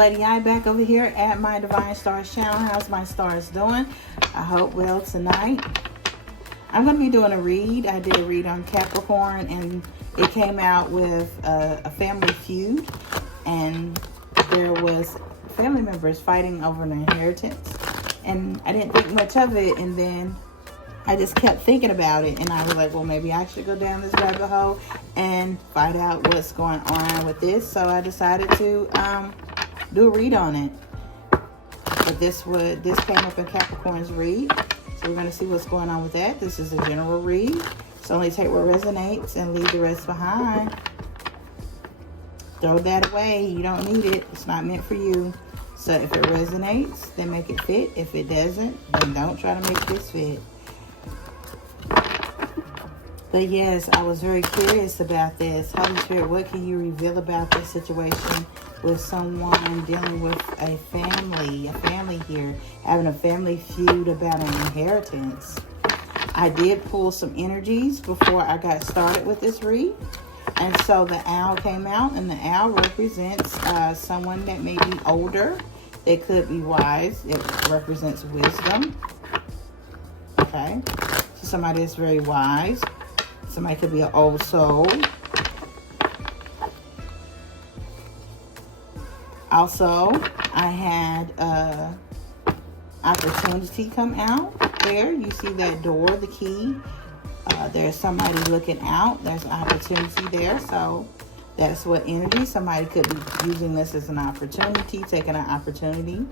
Lady I back over here at my Divine Stars channel. How's my stars doing? I hope well tonight. I'm going to be doing a read. I did a read on Capricorn, and it came out with a family feud, and there was family members fighting over an inheritance, and I didn't think much of it, and then I just kept thinking about it, and I was like, well, maybe I should go down this rabbit hole and find out what's going on with this. So I decided to do a read on it. But this came up in Capricorn's read, so we're going to see what's going on with that. This is a general read, so only take what resonates and leave the rest behind. Throw that away. You don't need it. It's not meant for you. So if it resonates, then make it fit. If it doesn't, then don't try to make this fit. But yes, I was very curious about this. Holy Spirit, what can you reveal about this situation with someone dealing with a family here, having a family feud about an inheritance? I did pull some energies before I got started with this read. And so the owl came out, and the owl represents someone that may be older. They could be wise. It represents wisdom. Okay. So somebody is very wise. Somebody could be an old soul. Also, I had opportunity come out there. You see that door, the key. There's somebody looking out. There's an opportunity there. So that's what energy. Somebody could be using this as an opportunity, taking an opportunity.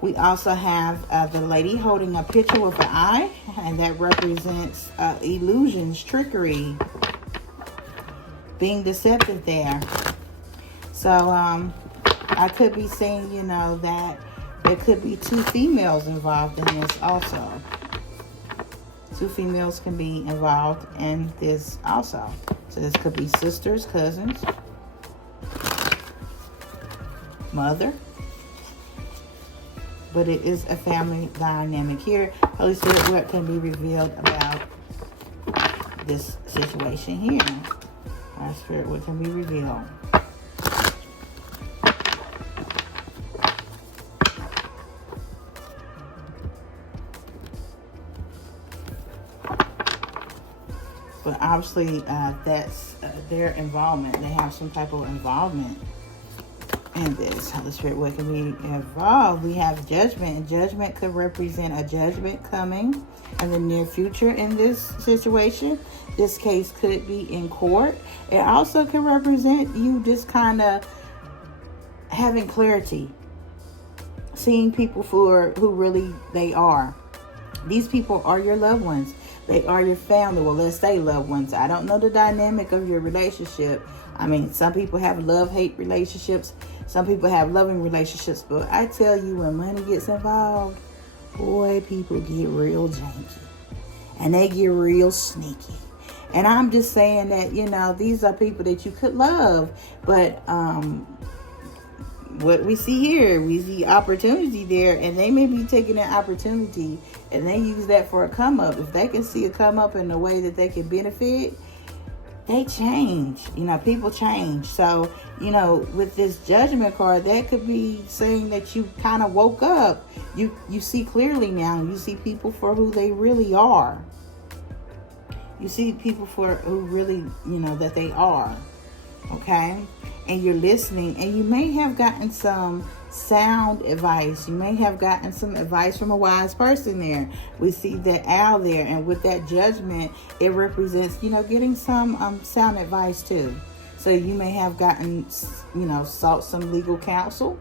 We also have the lady holding a picture with an eye, and that represents illusions, trickery, being deceptive there. So I could be saying, you know, that there could be two females involved in this also. Two females can be involved in this also. So this could be sisters, cousins, mother. But it is a family dynamic here. Holy Spirit, what can be revealed about this situation here? Holy Spirit, what can be revealed? But obviously, that's their involvement. They have some type of involvement in this. Holy Spirit, what can be involved? We have judgment, and judgment could represent a judgment coming in the near future in this situation. This case could be in court. It also can represent you just kind of having clarity, seeing people for who really they are. These people are your loved ones. They are your family. Well, let's say loved ones. I don't know the dynamic of your relationship. I mean, some people have love-hate relationships. Some people have loving relationships. But I tell you, when money gets involved, boy, people get real janky. And they get real sneaky. And I'm just saying that, you know, these are people that you could love. But what we see here, we see opportunity there. And they may be taking that opportunity and they use that for a come-up. If they can see a come-up in a way that they can benefit, they change. You know, people change. So, you know, with this judgment card, that could be saying that you kind of woke up. You see clearly now. You see people for who they really are. You see people for who really, you know, that they are. Okay? And you're listening. And you may have gotten some sound advice. You may have gotten some advice from a wise person there. We see that owl there, and with that judgment, it represents, you know, getting some sound advice too. So you may have gotten, you know, sought some legal counsel.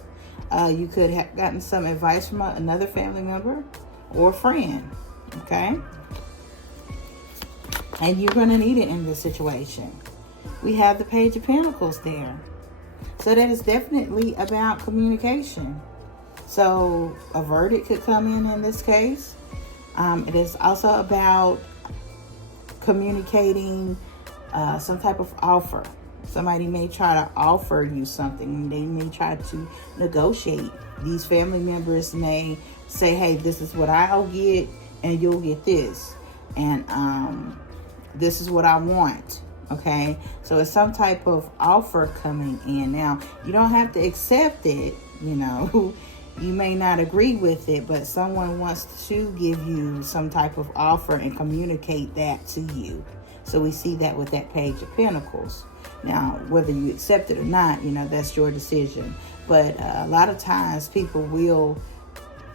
You could have gotten some advice from another family member or friend. Okay, and you're going to need it in this situation. We have the Page of Pentacles there. So that is definitely about communication. So a verdict could come in this case. It is also about communicating some type of offer. Somebody may try to offer you something. They may try to negotiate. These family members may say, hey, this is what I'll get and you'll get this. And this is what I want. Okay, so it's some type of offer coming in. Now, you don't have to accept it, you know. You may not agree with it, but someone wants to give you some type of offer and communicate that to you. So we see that with that Page of Pentacles. Now, whether you accept it or not, you know, that's your decision. But a lot of times people will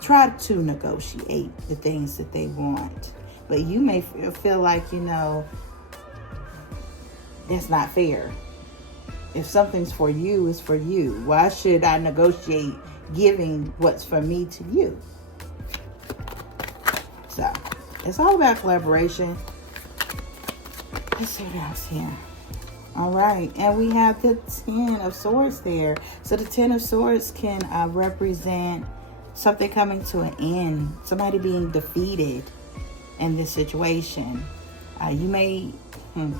try to negotiate the things that they want. But you may feel like, you know, that's not fair. If something's for you, it's for you. Why should I negotiate giving what's for me to you? So, it's all about collaboration. Let's see what else here. All right, and we have the Ten of Swords there. So the Ten of Swords can represent something coming to an end, somebody being defeated in this situation. You may, I'm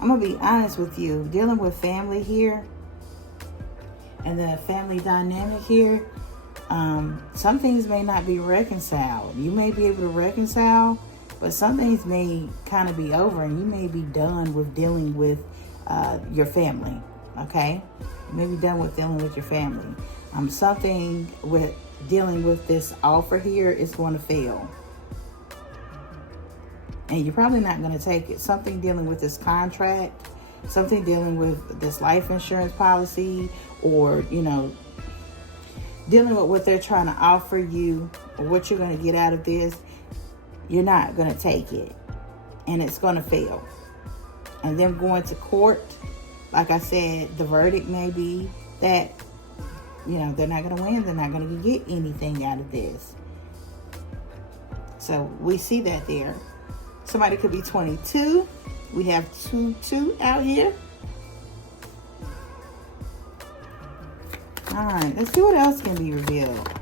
going to be honest with you, dealing with family here and the family dynamic here, some things may not be reconciled. You may be able to reconcile, but some things may kind of be over, and you may be done with dealing with your family, okay? You may be done with dealing with your family. Something with dealing with this offer here is going to fail. And you're probably not going to take it. Something dealing with this contract, something dealing with this life insurance policy, or, you know, dealing with what they're trying to offer you or what you're going to get out of this, you're not going to take it. And it's going to fail. And them going to court, like I said, the verdict may be that, you know, they're not going to win. They're not going to get anything out of this. So we see that there. Somebody could be 22. We have 2 out here. All right, let's see what else can be revealed.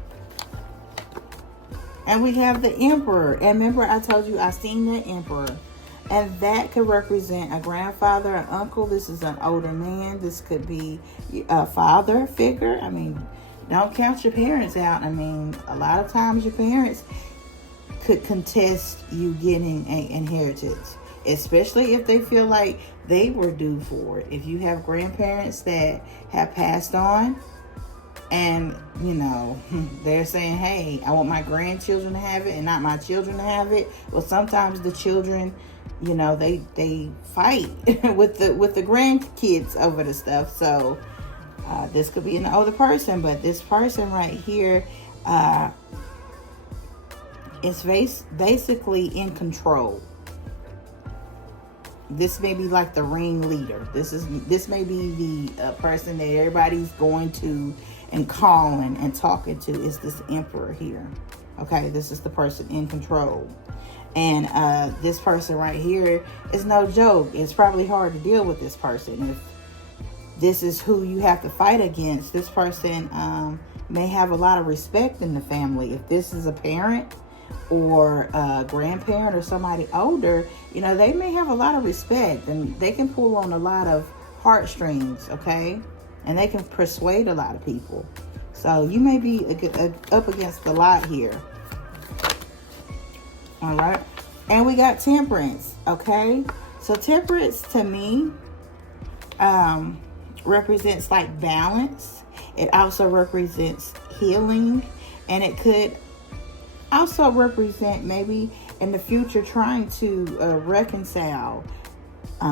And we have the Emperor. And remember, I told you I seen the Emperor. And that could represent a grandfather, an uncle. This is an older man. This could be a father figure. I mean, don't count your parents out. I mean, a lot of times your parents could contest you getting an inheritance, especially if they feel like they were due for it. If you have grandparents that have passed on and, you know, they're saying, hey, I want my grandchildren to have it and not my children to have it. Well, sometimes the children, you know, they fight with the grandkids over the stuff. So this could be an older person, but this person right here is basically in control. This may be like the ringleader. This may be the person that everybody's going to and calling and talking to. Is this Emperor here? Okay, this is the person in control. And this person right here is no joke. It's probably hard to deal with this person. If this is who you have to fight against, this person may have a lot of respect in the family. If this is a parent or a grandparent or somebody older, you know, they may have a lot of respect and they can pull on a lot of heartstrings, okay? And they can persuade a lot of people. So you may be up against a lot here. All right. And we got Temperance, okay? So Temperance to me represents like balance. It also represents healing, and it could also represent maybe in the future trying to reconcile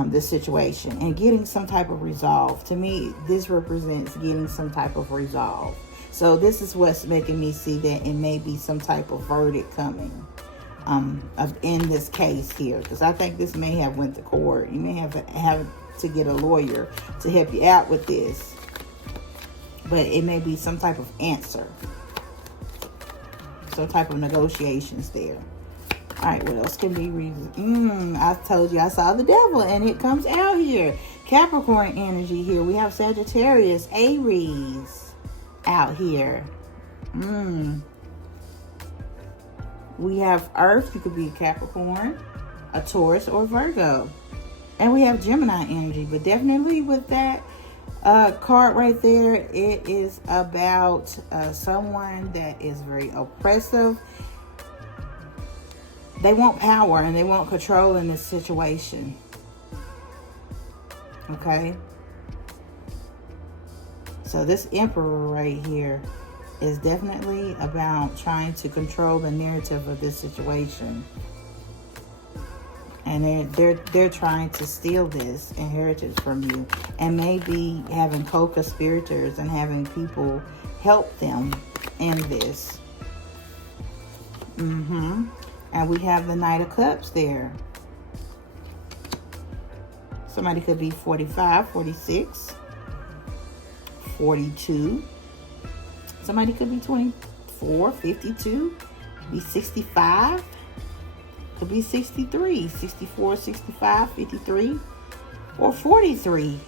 the situation and getting some type of resolve. To me, this represents getting some type of resolve. So this is what's making me see that it may be some type of verdict coming in this case here, because I think this may have went to court. You may have to get a lawyer to help you out with this, but it may be some type of answer, some type of negotiations there. All right, what else can be reason? I told you I saw the devil, and it comes out here. Capricorn energy here. We have Sagittarius, Aries out here. We have Earth. You could be a Capricorn, a Taurus, or Virgo. And we have Gemini energy. But definitely with that card right there, it is about someone that is very oppressive. They want power and they want control in this situation. Okay? So this Emperor right here is definitely about trying to control the narrative of this situation. And they're trying to steal this inheritance from you, and maybe having co-conspirators and having people help them in this. And we have the Knight of Cups there. Somebody could be 45, 46, 42. Somebody could be 24, 52, be 65. Could be 63, 64, 65, 53, or 43.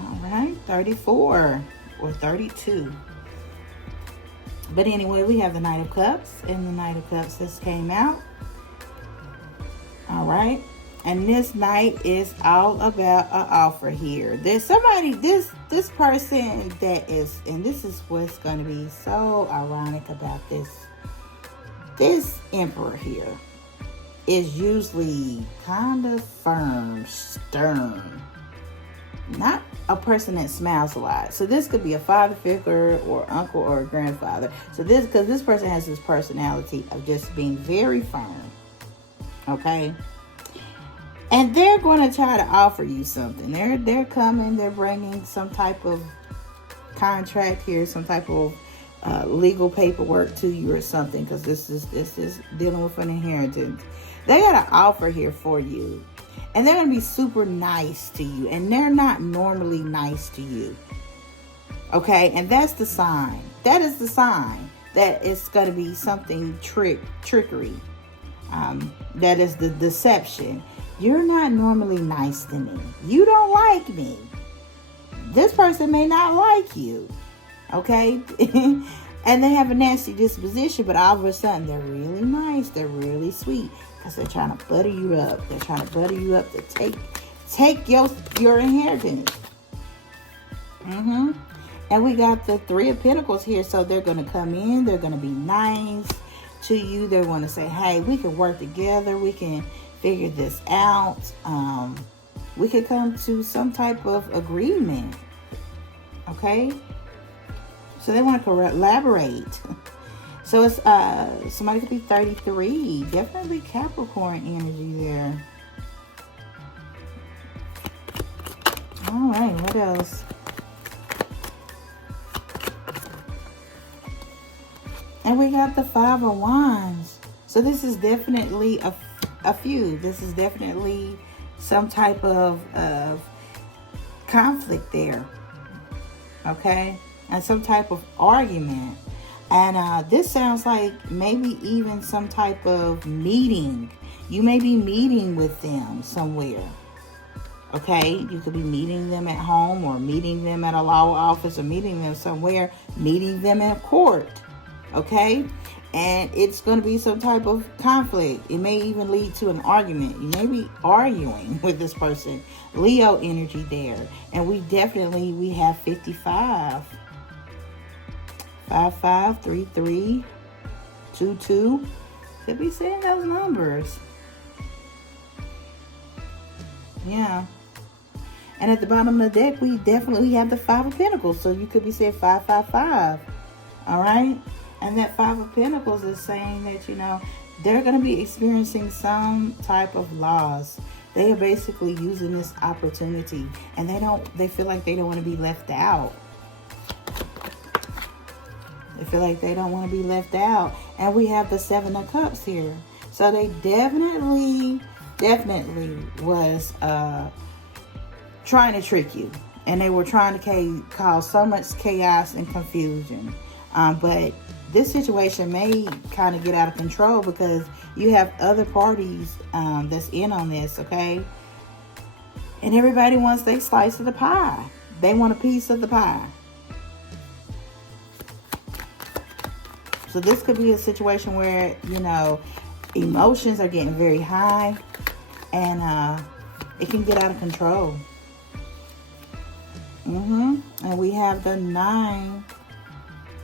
All right, 34 or 32. But anyway, we have the Knight of Cups, and the Knight of Cups just came out. All right, and this Knight is all about an offer here. There's somebody, this person that is, and this is what's going to be so ironic about this Emperor here is usually kind of firm, stern. Not a person that smiles a lot. So this could be a father figure or uncle or a grandfather. So because this person has this personality of just being very firm. Okay? And they're going to try to offer you something. They're coming, they're bringing some type of contract here, some type of legal paperwork to you or something, because this is dealing with an inheritance. They got an offer here for you, and they're going to be super nice to you, and they're not normally nice to you. Okay, and that's the sign. That is the sign that it's going to be something trickery. That is the deception. You're not normally nice to me. You don't like me. This person may not like you. Okay? And they have a nasty disposition, but all of a sudden they're really nice. They're really sweet because they're trying to butter you up. They're trying to butter you up to take your inheritance. And we got the Three of Pentacles here. So they're going to come in. They're going to be nice to you. They're going to say, hey, we can work together. We can figure this out. We could come to some type of agreement. Okay? So they want to collaborate. So it's somebody could be 33. Definitely Capricorn energy there. All right, what else? And we got the Five of Wands. So this is definitely a feud. This is definitely some type of conflict there. Okay? And some type of argument. And this sounds like maybe even some type of meeting. You may be meeting with them somewhere. Okay? You could be meeting them at home, or meeting them at a law office, or meeting them somewhere, meeting them in a court. Okay? And it's going to be some type of conflict. It may even lead to an argument. You may be arguing with this person. Leo energy there. And we have 55. 55, 33, 22. Could be saying those numbers. Yeah. And at the bottom of the deck, we definitely have the Five of Pentacles. So you could be saying 555. All right? And that Five of Pentacles is saying that, they're going to be experiencing some type of loss. They are basically using this opportunity. And they feel like they don't want to be left out. They feel like they don't want to be left out. And we have the Seven of Cups here. So they definitely was trying to trick you. And they were trying to cause so much chaos and confusion. But this situation may kind of get out of control because you have other parties that's in on this, okay? And everybody wants their slice of the pie. They want a piece of the pie. So this could be a situation where, emotions are getting very high and it can get out of control. And we have the Nine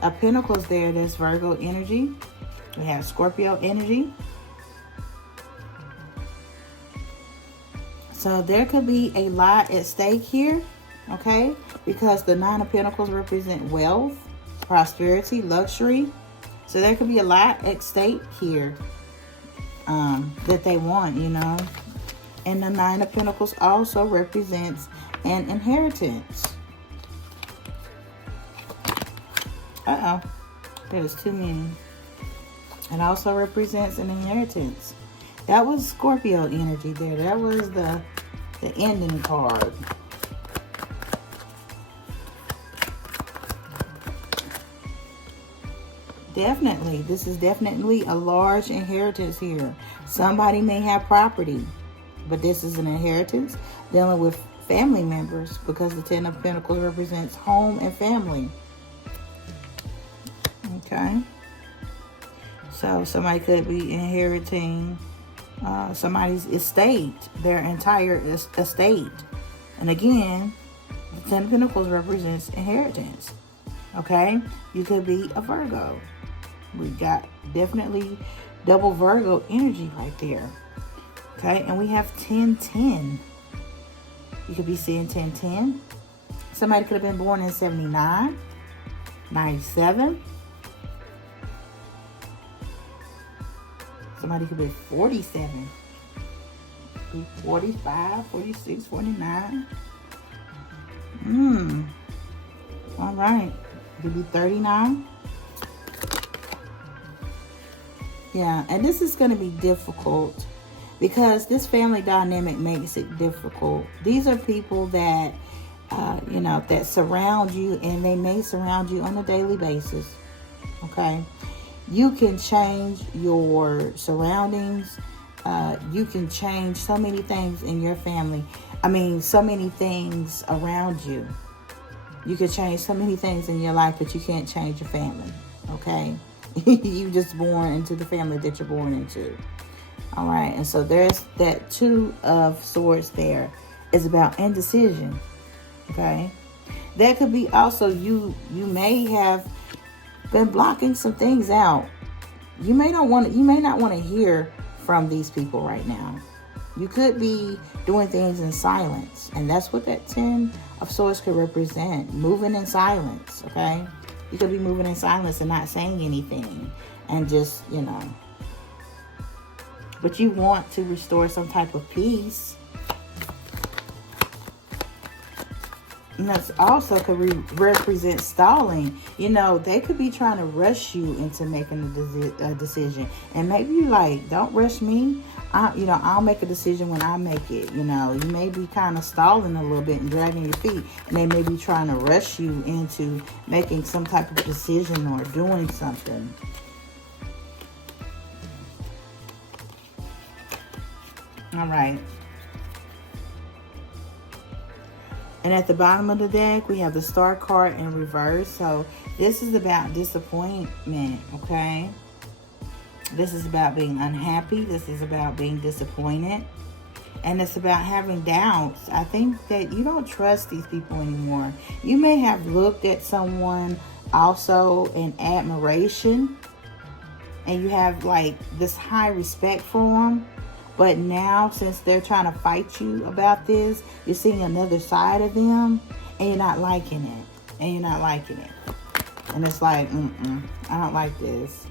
of Pentacles there. There's Virgo energy. We have Scorpio energy. So there could be a lot at stake here, okay? Because the Nine of Pentacles represent wealth, prosperity, luxury. So there could be a lot at stake here that they want, you know. And the Nine of Pentacles also represents an inheritance. Uh-oh. That is too many. It also represents an inheritance. That was Scorpio energy there. That was the ending card. Definitely. This is definitely a large inheritance here. Somebody may have property, but this is an inheritance dealing with family members because the Ten of Pentacles represents home and family. Okay. So somebody could be inheriting somebody's estate, their entire estate. And again, the Ten of Pentacles represents inheritance. Okay. You could be a Virgo. We got definitely double Virgo energy right there. Okay. And we have 10-10. You could be seeing 10-10. Somebody could have been born in 79, 97. Somebody could be 47. Be 45, 46, 49. All right. Could be 39. Yeah, and this is going to be difficult because this family dynamic makes it difficult. These are people that, you know, that surround you, and they may surround you on a daily basis. Okay. You can change your surroundings. You can change so many things in your family. I mean, so many things around you. You can change so many things in your life, but you can't change your family. Okay? You just born into the family that you're born into. All right. And so there's that Two of Swords there. It's about indecision. Okay? That could be also you may have been blocking some things out. You may not want to hear from these people right now. You could be doing things in silence, and that's what that Ten of Swords could represent. Moving in silence. Okay, you could be moving in silence and not saying anything, and just, you know. But you want to restore some type of peace. And that's also could represent stalling. You know, they could be trying to rush you into making a decision. And maybe you like, don't rush me. I'll make a decision when I make it. You know, you may be kind of stalling a little bit and dragging your feet. And they may be trying to rush you into making some type of decision or doing something. All right. And at the bottom of the deck, we have the Star card in reverse. So this is about disappointment, okay? This is about being unhappy. This is about being disappointed. And it's about having doubts. I think that you don't trust these people anymore. You may have looked at someone also in admiration, and you have like this high respect for them. But now, since they're trying to fight you about this, you're seeing another side of them, and you're not liking it. And it's like, I don't like this.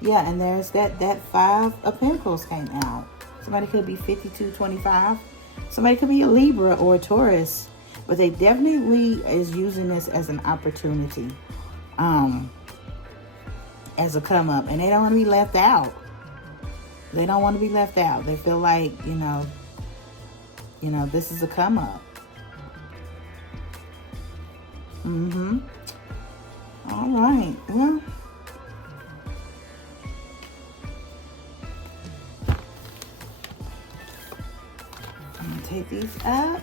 Yeah, and there's that Five of Pentacles came out. Somebody could be 5225. Somebody could be a Libra or a Taurus. But they definitely is using this as an opportunity. As a come up. And they don't want to be left out. They don't want to be left out. They feel like, you know, this is a come up. All right. Well, I'm going to take these up.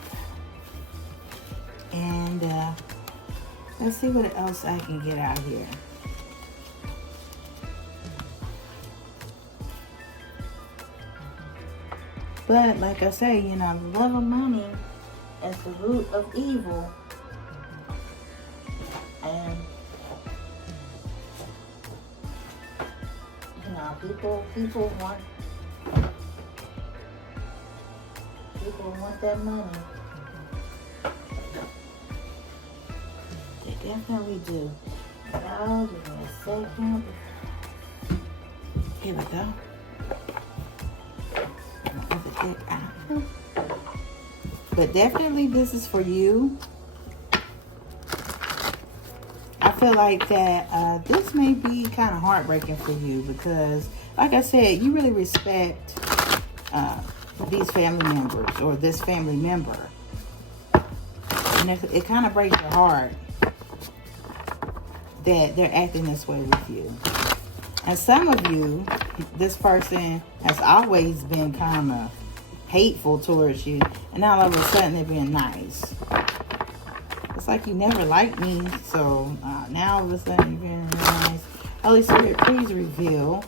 And let's see what else I can get out here. But like I say, you know, the love of money is the root of evil. And, you know, people people want that money. They definitely do. Oh, give me a second. Here we go. But definitely this is for you. I feel like that this may be kind of heartbreaking for you because, like I said, you really respect these family members or this family member. And it kind of breaks your heart that they're acting this way with you. And some of you, this person has always been kind of hateful towards you, and now all of a sudden they're being nice. It's like you never liked me, so now all of a sudden you're being nice. Holy Spirit, please reveal.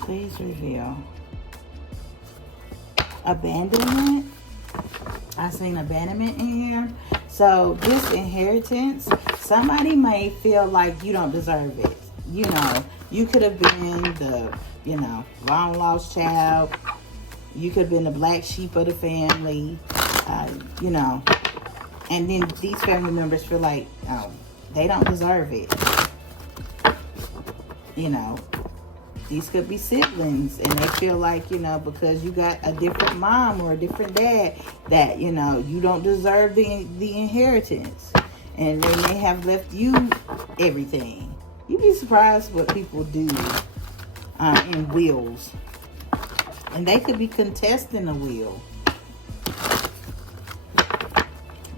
Please reveal. Abandonment. I seen abandonment in here. So this inheritance, somebody may feel like you don't deserve it. You know, you could have been the, long lost child. You could have been the black sheep of the family. And then these family members feel like they don't deserve it. These could be siblings, and they feel like, because you got a different mom or a different dad, that, you don't deserve the inheritance. And they may have left you everything. You'd be surprised what people do in wills. And they could be contesting a will.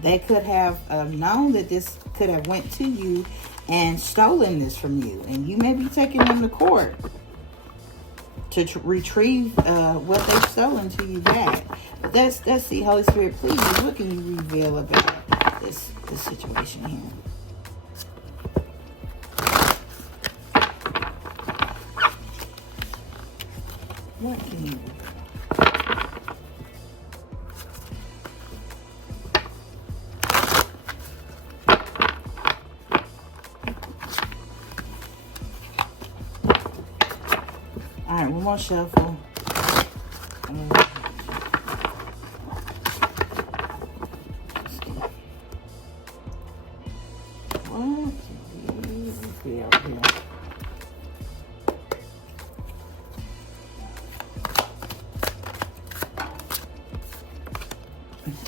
They could have known that this could have went to you and stolen this from you. And you may be taking them to court to retrieve what they've stolen to you back. But that's the Holy Spirit, please, what can you reveal about this situation here? What can you reveal? Alright, one more shuffle. What can we reveal here?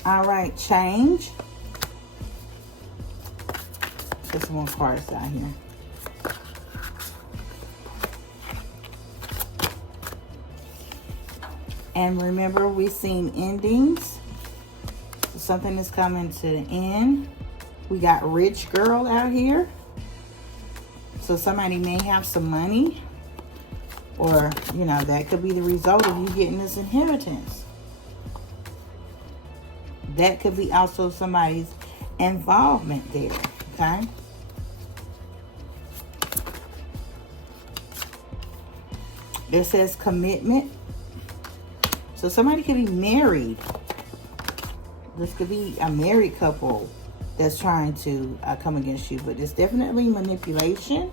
Alright, change. There's some more cards out here. And remember, we've seen endings. So something is coming to the end. We got rich girl out here. So somebody may have some money. Or, that could be the result of you getting this inheritance. That could be also somebody's involvement there. Okay? It says commitment. So somebody could be married. This could be a married couple that's trying to come against you. But it's definitely manipulation.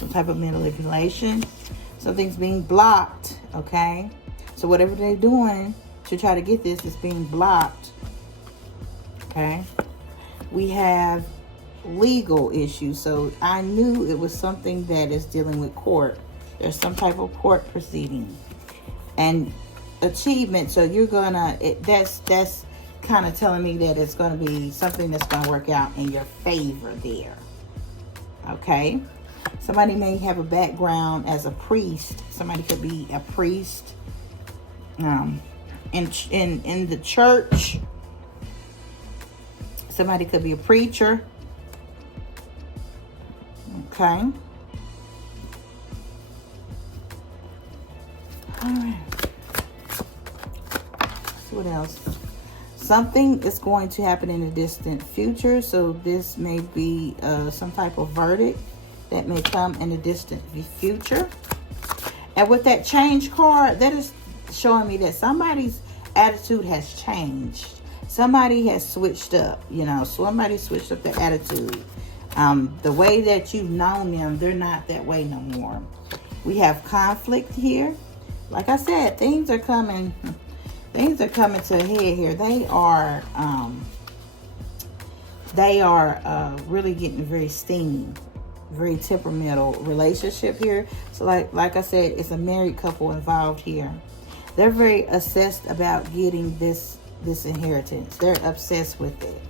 Some type of manipulation. Something's being blocked. Okay? So whatever they're doing to try to get this is being blocked. Okay? We have legal issues. So I knew it was something that is dealing with court. There's some type of court proceeding and achievement. So you're gonna that's kind of telling me that it's going to be something that's going to work out in your favor there. Okay, somebody may have a background as a priest. Somebody could be a priest in the church. Somebody could be a preacher. Okay. All right. Let's see what else. Something is going to happen in the distant future. So this may be some type of verdict that may come in the distant future. And with that change card, that is showing me that somebody's attitude has changed. Somebody has switched up. Somebody switched up their attitude. The way that you've known them, they're not that way no more. We have conflict here. Like I said, things are coming to a head here. They are really getting very steamy, very temperamental relationship here. So like I said, it's a married couple involved here. They're very obsessed about getting this inheritance. They're obsessed with it.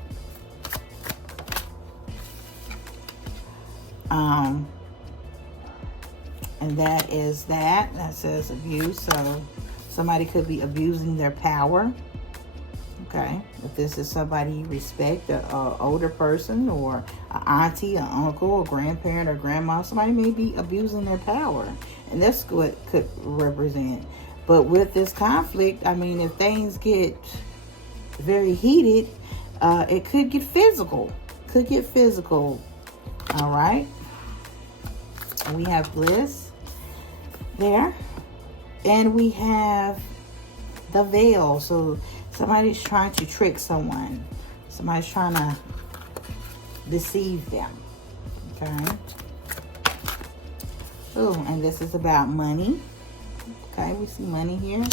And that is that. That says abuse. So somebody could be abusing their power. Okay. If this is somebody you respect, an older person, or an auntie, an uncle, a grandparent, or grandma, somebody may be abusing their power. And that's what it could represent. But with this conflict, I mean, if things get very heated, it could get physical. All right. We have bliss there. And we have the veil. So somebody's trying to trick someone. Somebody's trying to deceive them. Okay. Oh, and this is about money. Okay, we see money here.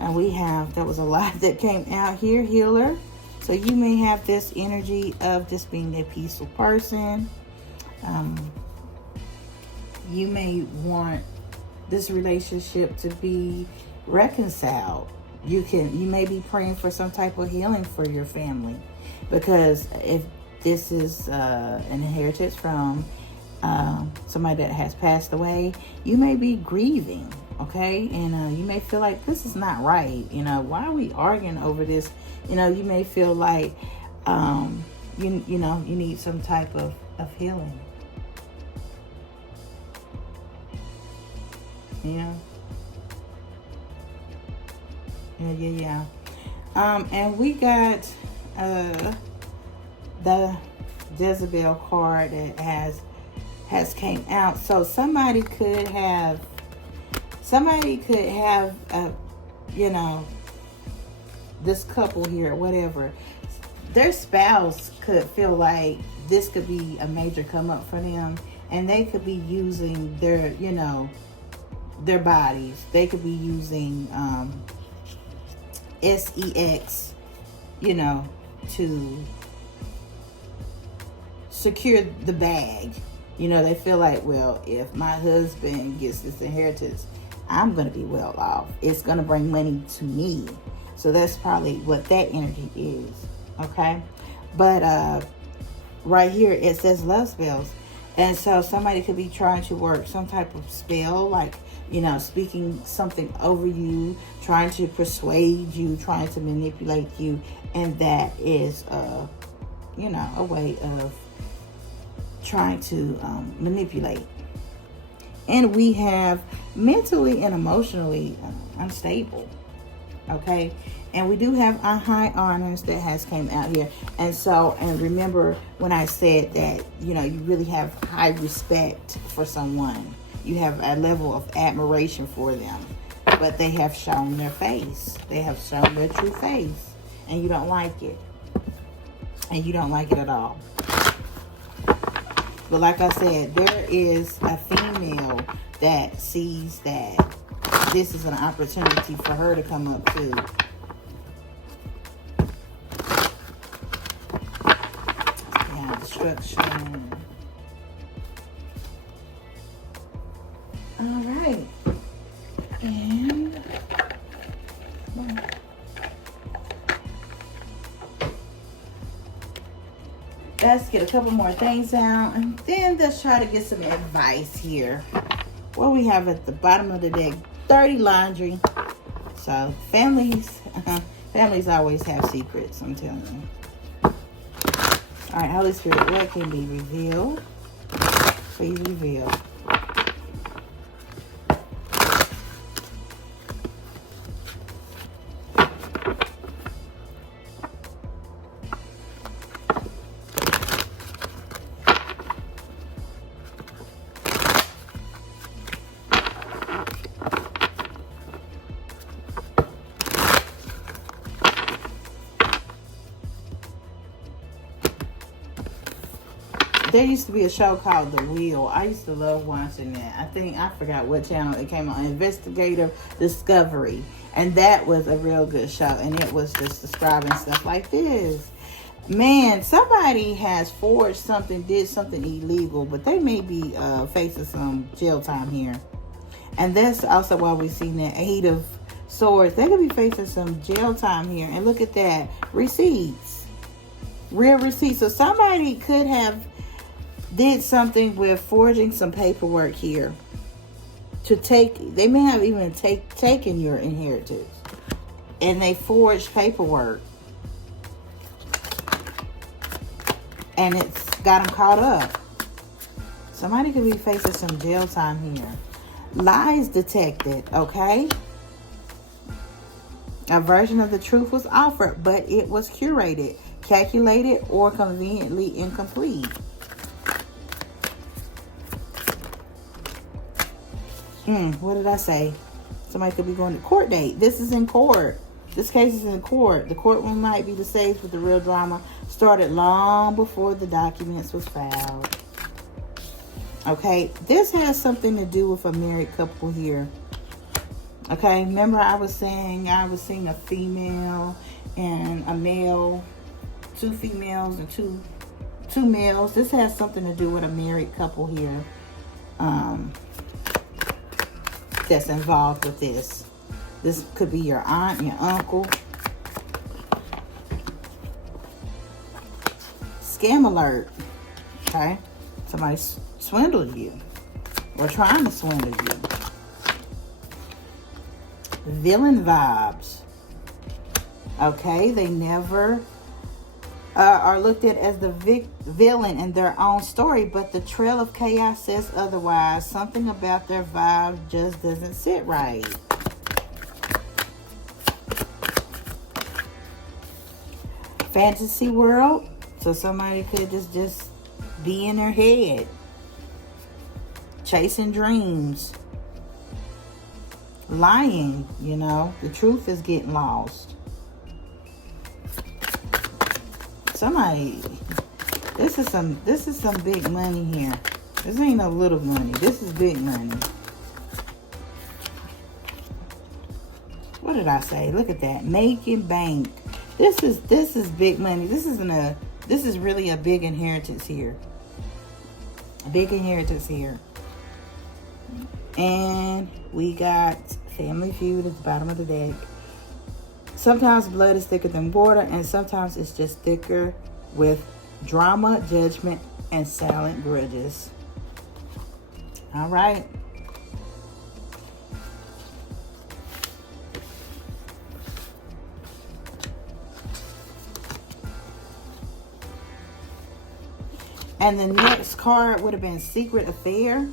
And we have, there was a lot that came out here, healer. So you may have this energy of just being a peaceful person. You may want this relationship to be reconciled. You may be praying for some type of healing for your family, because if this is an inheritance from somebody that has passed away, you may be grieving, okay? And you may feel like this is not right. Why are we arguing over this? You may feel like you need some type of healing. Yeah. And we got the Jezebel card that has came out. So somebody could have this couple here, whatever, their spouse could feel like this could be a major come up for them, and they could be using their bodies. They could be using sex, to secure the bag. They feel like, well, if my husband gets this inheritance, I'm going to be well off. It's going to bring money to me. So that's probably what that energy is. Okay. But right here it says love spells. And so somebody could be trying to work some type of spell, like, speaking something over you, trying to persuade you, trying to manipulate you. And that is, a way of trying to manipulate. And we have mentally and emotionally unstable. Okay. And we do have our high honors that has came out here. And remember when I said that, you really have high respect for someone. You have a level of admiration for them. But they have shown their face. They have shown their true face. And you don't like it. And you don't like it at all. But like I said, there is a female that sees that this is an opportunity for her to come up too. Yeah, destruction. All right. And let's get a couple more things out, and then let's try to get some advice here. What we have at the bottom of the deck, dirty laundry. So families always have secrets, I'm telling you. All right, Holy Spirit, what can be revealed? Please reveal. There used to be a show called The Wheel. I used to love watching that. I forgot what channel it came on. Investigative Discovery. And that was a real good show. And it was just describing stuff like this. Man, somebody has forged something, did something illegal, but they may be facing some jail time here. And that's also why we've seen that 8 of Swords. They could be facing some jail time here. And look at that. Receipts. Real receipts. So somebody could have did something with forging some paperwork here. To take, they may have even taken your inheritance. And they forged paperwork. And it's got them caught up. Somebody could be facing some jail time here. Lies detected, okay? A version of the truth was offered, but it was curated, calculated, or conveniently incomplete. What did I say? Somebody could be going to court date. This is in court. This case is in court. The courtroom might be the stage with the real drama started long before the documents was filed. Okay, this has something to do with a married couple here. Okay, remember I was seeing a female and a male, 2 females and two males. This has something to do with a married couple here. That's involved with this. This could be your aunt, your uncle. Scam alert. Okay, somebody swindled you or trying to swindle you. Villain vibes. Okay, they never are looked at as the villain in their own story, but the trail of chaos says otherwise. Something about their vibe just doesn't sit right. Fantasy world. So somebody could just be in their head. Chasing dreams. Lying, you know. The truth is getting lost. Somebody, this is some big money here. This ain't no little money. This is big money. What did I say? Look at that. Making bank. This is big money. This is really a big inheritance here. A big inheritance here. And we got Family Feud at the bottom of the deck. Sometimes blood is thicker than water, and sometimes it's just thicker with drama, judgment, and silent grudges. All right. And the next card would have been Secret Affair.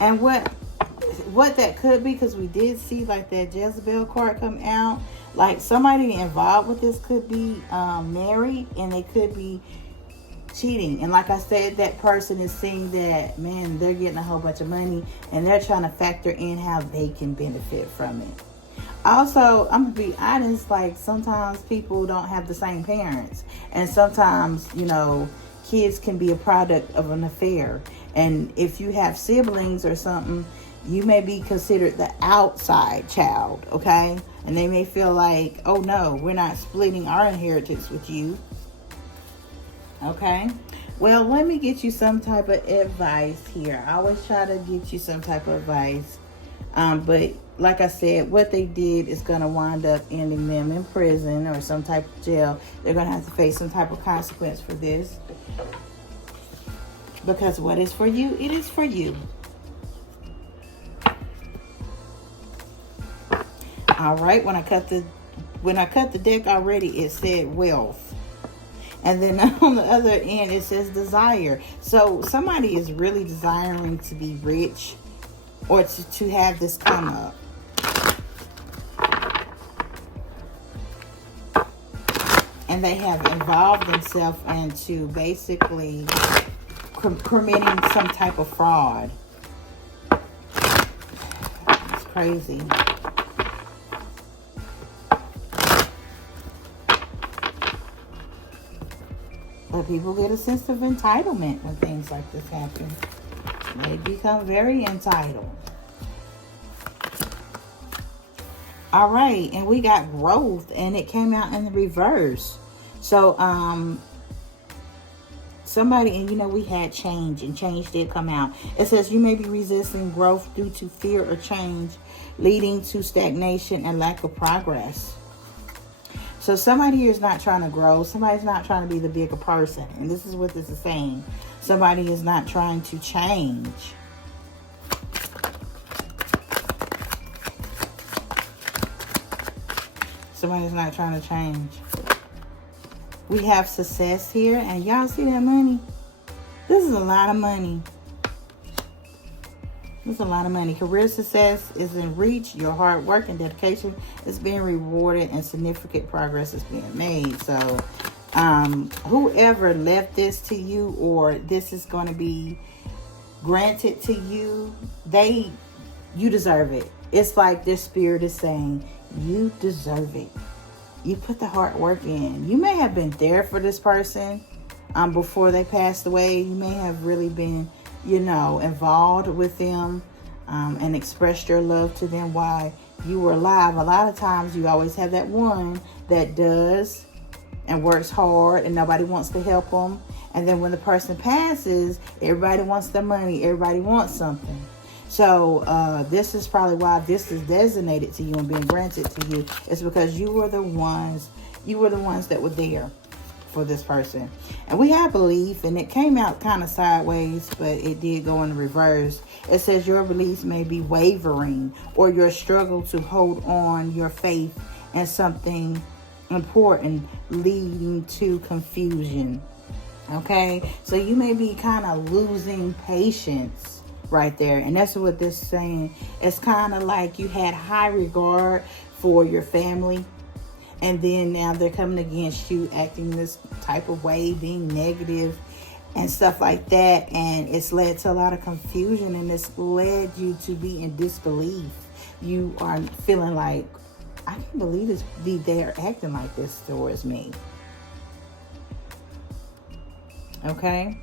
And what that could be, because we did see like that Jezebel card come out. Like somebody involved with this could be married, and they could be cheating. And like I said, that person is seeing that, man, they're getting a whole bunch of money, and they're trying to factor in how they can benefit from it. Also, I'm gonna be honest, like sometimes people don't have the same parents, and sometimes, you know, kids can be a product of an affair. And if you have siblings or something, you may be considered the outside child, okay? And they may feel like, oh no, we're not splitting our inheritance with you. Okay? Well, let me get you some type of advice here. I always try to get you some type of advice. But like I said, what they did is going to wind up ending them in prison or some type of jail. They're going to have to face some type of consequence for this. Because what is for you, it is for you. All right, when I cut the deck already, it said wealth. And then on the other end, it says desire. So somebody is really desiring to be rich or to have this come up. And they have involved themselves into basically committing some type of fraud. It's crazy. But people get a sense of entitlement when things like this happen. They become very entitled. All right, and we got growth, and it came out in the reverse. So, somebody, and we had change, and change did come out. It says you may be resisting growth due to fear or change, leading to stagnation and lack of progress. So somebody here is not trying to grow. Somebody's not trying to be the bigger person. And this is what this is saying. Somebody is not trying to change. Somebody's not trying to change. We have success here. And y'all see that money? This is a lot of money. This is a lot of money. Career success is in reach. Your hard work and dedication is being rewarded, and significant progress is being made. So, whoever left this to you, or this is going to be granted to you, you deserve it. It's like this spirit is saying, you deserve it. You put the hard work in. You may have been there for this person before they passed away. You may have really been, involved with them and expressed your love to them while you were alive. A lot of times you always have that one that does and works hard and nobody wants to help them. And then when the person passes, everybody wants their money. Everybody wants something. So this is probably why this is designated to you and being granted to you. It's because you were the ones that were there for this person. And we have belief, and it came out kind of sideways, but it did go in the reverse. It says your beliefs may be wavering, or your struggle to hold on your faith in something important, leading to confusion. Okay, so you may be kind of losing patience right there, and that's what this is saying. It's kind of like you had high regard for your family, and then now they're coming against you, acting this type of way, being negative and stuff like that. And it's led to a lot of confusion, and it's led you to be in disbelief. You are feeling like, I can't believe this. They are acting like this towards me. Okay?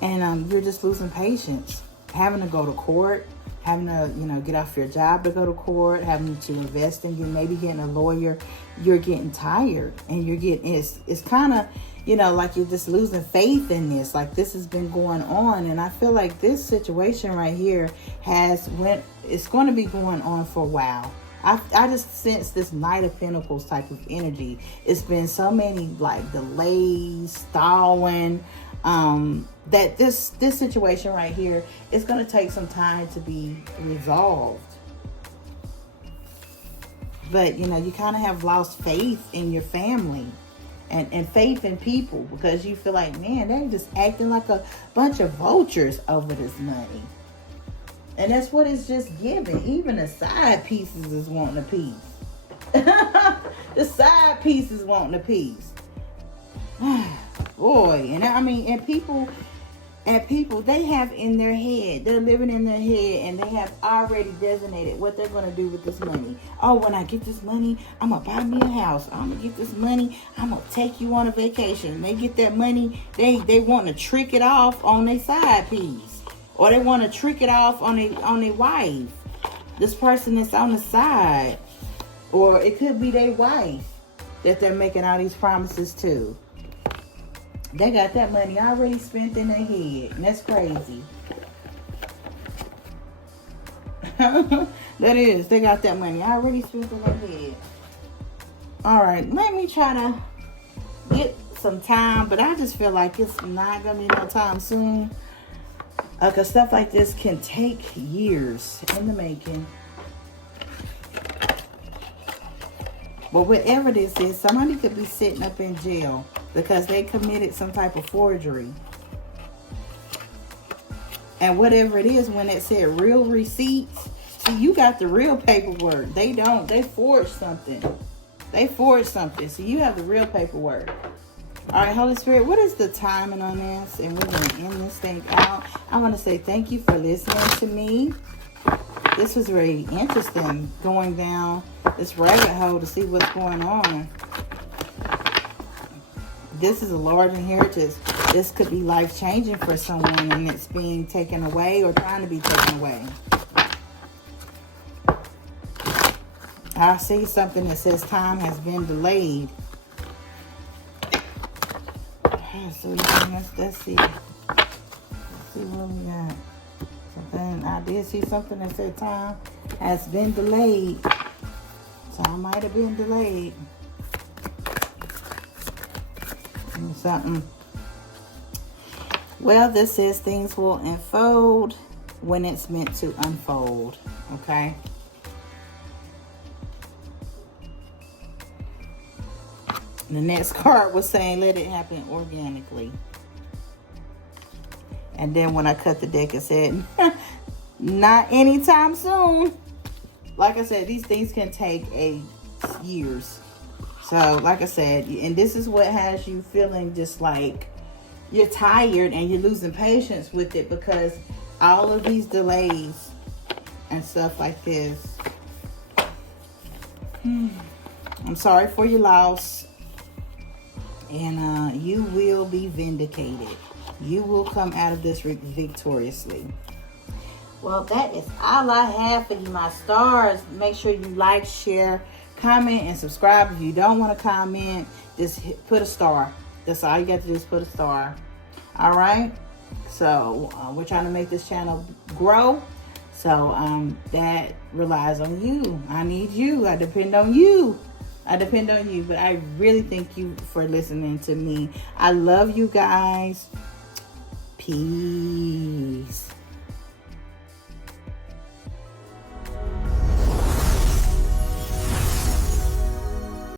And you're just losing patience. Having to go to court, having to, get off your job to go to court, having to invest in maybe getting a lawyer. You're getting tired, and it's kind of, like you're just losing faith in this. Like this has been going on, and I feel like this situation right here it's going to be going on for a while. I just sense this Knight of Pentacles type of energy. It's been so many like delays, stalling, that this situation right here is going to take some time to be resolved. But, you kind of have lost faith in your family and faith in people, because you feel like, man, they're just acting like a bunch of vultures over this money. And that's what it's just giving. Even the side pieces is wanting a piece. The side piece is wanting a piece. Boy, and people, they have in their head, they're living in their head, and they have already designated what they're going to do with this money. Oh, when I get this money, I'm going to buy me a house. I'm going to get this money, I'm going to take you on a vacation. And they get that money, they want to trick it off on their side piece. Or they want to trick it off on their wife. This person that's on the side. Or it could be their wife that they're making all these promises to. They got that money already spent in their head. And that's crazy. That is. They got that money already spent in their head. Alright. Let me try to get some time. But I just feel like it's not going to be no time soon. Because stuff like this can take years in the making. But whatever this is, somebody could be sitting up in jail because they committed some type of forgery. And whatever it is, when it said real receipts, see, you got the real paperwork. They don't. They forged something. So you have the real paperwork. All right, Holy Spirit, what is the timing on this? And we're going to end this thing out. I want to say thank you for listening to me. This was very interesting, going down this rabbit hole to see what's going on. This is a large inheritance. This could be life-changing for someone, and it's being taken away or trying to be taken away. I see something that says time has been delayed. So let's see. Let's see what we got. Something, I did see something that said time has been delayed. Time might have been delayed. Something. Well, this says things will unfold when it's meant to unfold. Okay. The next card was saying, let it happen organically. And then when I cut the deck, it said, not anytime soon. Like I said, these things can take years. So, like I said, and this is what has you feeling just like you're tired and you're losing patience with it, because all of these delays and stuff like this. I'm sorry for your loss. And you will be vindicated. You will come out of this victoriously. Well, that is all I have for you, my stars. Make sure you like, share, comment, and subscribe. If you don't want to comment, just put a star. That's all you got to do is put a star. All right? So, we're trying to make this channel grow. So, that relies on you. I need you. I depend on you. But I really thank you for listening to me. I love you guys. Peace.